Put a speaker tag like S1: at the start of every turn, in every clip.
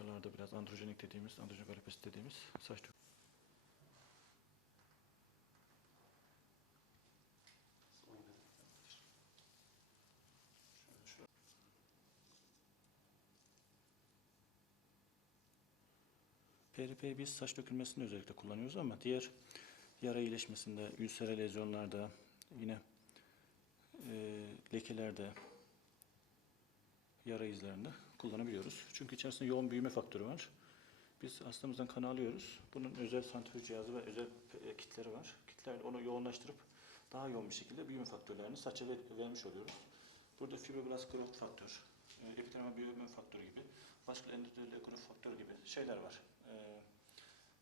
S1: Bunlar da biraz androjenik dediğimiz, androjenik alopecia dediğimiz saç dökülmesi. PRP'yi biz saç dökülmesinde özellikle kullanıyoruz ama diğer yara iyileşmesinde, ülsere lezyonlarda, yine e, lekelerde, yara izlerinde kullanabiliyoruz. Çünkü içerisinde yoğun büyüme faktörü var. Biz hastamızdan kan alıyoruz. Bunun özel santrifüj cihazı ve özel e, kitleri var. Kitler onu yoğunlaştırıp daha yoğun bir şekilde büyüme faktörlerini saça ver- vermiş oluyoruz. Burada fibroblast growth faktör, e, epidermal büyüme faktörü gibi, endothelial growth faktör gibi şeyler var. E,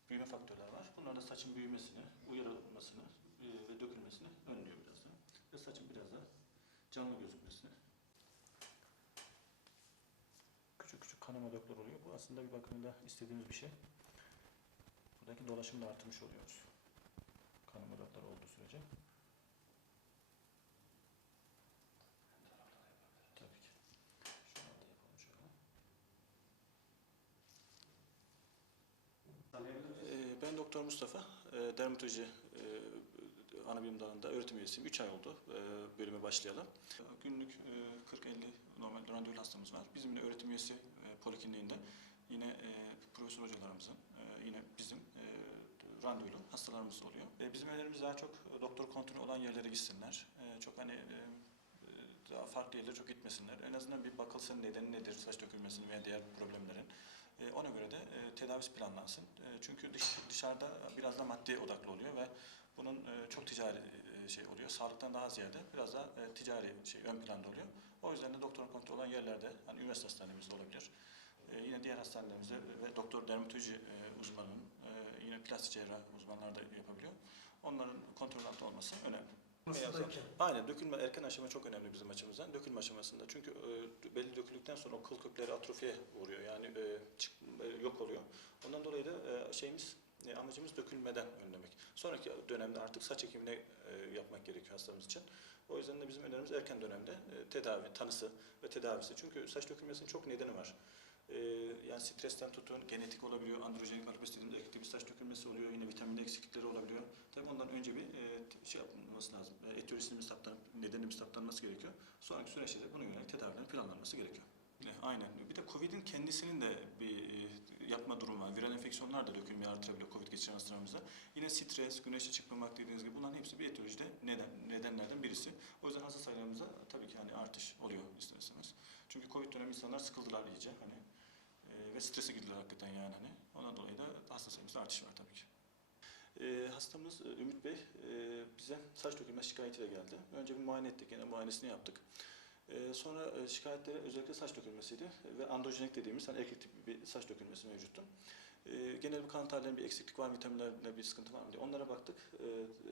S1: büyüme faktörler var. Bunlar da saçın büyümesini, uyarılmasını e, ve dökülmesini önlüyor biraz da. Ve saçın biraz da canlı gözükmesini dökler oluyor. Bu aslında bir bakımda istediğimiz bir şey. Buradaki dolaşımı da artırmış oluyoruz. Kanama dökler olduğu sürece. Ee, Ben Doktor Mustafa, e, dermatoloji e, ana bilim dalında öğretim üyesiyim. 3 ay oldu e, bölüme başlayalı. Günlük e, 40-50 normal randevulu hastamız var. Bizim yine öğretim üyesi e, polikliniğinde yine e, profesör hocalarımızın, e, yine bizim e, randevulu hastalarımız oluyor. E, Bizim önerimiz daha çok e, doktor kontrolü olan yerlere gitsinler. E, Çok hani e, e, daha farklı yerlere çok gitmesinler. En azından bir bakılsın nedeni nedir saç dökülmesinin veya diğer problemlerin. E, Ona göre de e, tedavisi planlansın. E, Çünkü dış, dışarıda biraz da maddi odaklı oluyor ve bunun e, çok ticari e, şey oluyor. Sağlıktan daha ziyade biraz da e, ticari şey ön planda oluyor. O yüzden de doktor kontrolü olan yerlerde, hani üniversite hastanemizde olabilir. E, Yine diğer hastanelerimizde ve doktor dermatoloji e, uzmanının, e, yine plastik cerrah uzmanlar da yapabiliyor. Onların kontrol altında olması önemli.
S2: Nasıldaki?
S1: Aynen dökülme erken aşama çok önemli bizim açımızdan. Dökülme aşamasında çünkü e, belli döküldükten sonra o kıl kökleri atrofiye uğruyor. Yani e, çık, e, yok oluyor. Ondan dolayı da e, şeyimiz e, amacımız dökülmeden önlemek. Sonraki dönemde artık saç ekimine e, yapmak gerekiyor hastamız için. O yüzden de bizim önerimiz erken dönemde e, tedavi, tanısı ve tedavisi. Çünkü saç dökülmesinin çok nedeni var. Ee, yani stresten tutun, genetik olabiliyor, androjenik alopecia dediğimiz erkekte bir saç dökülmesi oluyor, yine vitamin eksiklikleri olabiliyor. Tabii ondan önce bir e, şey yapılması lazım, e, etiyolojisinin saptanıp, nedeninin saptanması gerekiyor. Sonraki süreçte de buna yönelik tedavilerin planlanması gerekiyor. Yine Aynen. Bir de COVID'in kendisinin de bir e, yapma durumu var. Viral enfeksiyonlar da dökülmeyi artırabiliyor COVID geçiren hastalarımızda. Yine stres, güneşe çıkmamak dediğiniz gibi bunların hepsi bir etiyolojide neden, nedenlerden birisi. O yüzden hasta sayılarımızda tabii ki hani artış oluyor ister istemez. Çünkü COVID dönemi insanlar sıkıldılar iyice hani e, ve strese girdiler hakikaten yani hani. Ondan dolayı da hasta sayımızda artış var tabii ki. E, hastamız e, Ümit Bey e, bize saç dökülme şikayetiyle geldi. Önce bir muayene ettik, yine muayenesini yaptık. E, sonra e, şikayetleri özellikle saç dökülmesiydi ve androjenik dediğimiz hani erkek tipi bir saç dökülmesi mevcuttu. E, genel bir kan tahlillerinde bir eksiklik var mı, vitaminlerde bir sıkıntı var mı diye onlara baktık. E, e,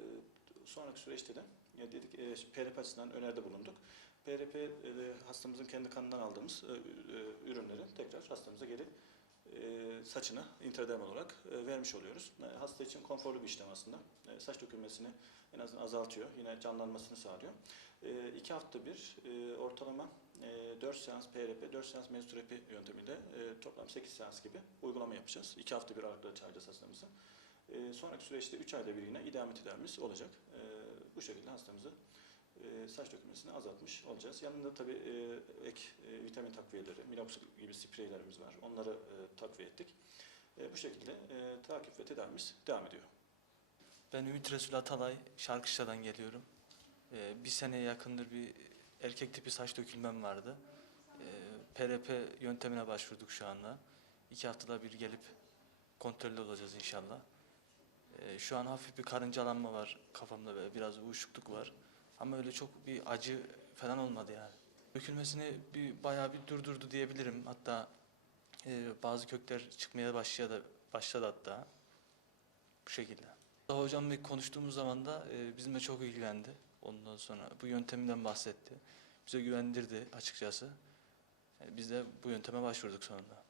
S1: sonraki süreçte de ya dedik e, PRP açısından öneride bulunduk. PRP e, hastamızın kendi kanından aldığımız e, e, ürünleri tekrar hastamıza geri e, saçına intradermal olarak e, vermiş oluyoruz. Yani hasta için konforlu bir işlem aslında. E, saç dökülmesini en azından azaltıyor. Yine canlanmasını sağlıyor. E, hafta bir e, ortalama e, 4 seans PRP, 4 seans mezoterapi yöntemiyle e, toplam 8 seans gibi uygulama yapacağız. İki hafta bir aralıkla çağıracağız hastamızı. E, sonraki süreçte 3 ayda bir yine idame tedavimiz olacak. E, bu şekilde hastamızı e, saç dökülmesini azaltmış olacağız. Yanında tabii e, ek e, vitamin takviyeleri, Milox gibi spreylerimiz var. Onları e, takviye ettik. Bu şekilde takip ve tedavimiz devam ediyor.
S2: Ben Ümit Resul Atalay, Şarkışla'dan geliyorum. Bir seneye yakındır bir erkek tipi saç dökülmem vardı. PRP yöntemine başvurduk şu anda. İki haftada bir gelip kontrollü olacağız inşallah. Şu an hafif bir karıncalanma var kafamda ve biraz uyuşukluk var. Ama öyle çok bir acı falan olmadı yani. Dökülmesini bir bayağı bir durdurdu diyebilirim. Hatta e, bazı kökler çıkmaya başladı, başladı hatta. Bu şekilde. Hocam bir konuştuğumuz zaman da e, bizimle çok ilgilendi. Ondan sonra bu yönteminden bahsetti. Bize güvendirdi açıkçası. Yani biz de bu yönteme başvurduk sonunda.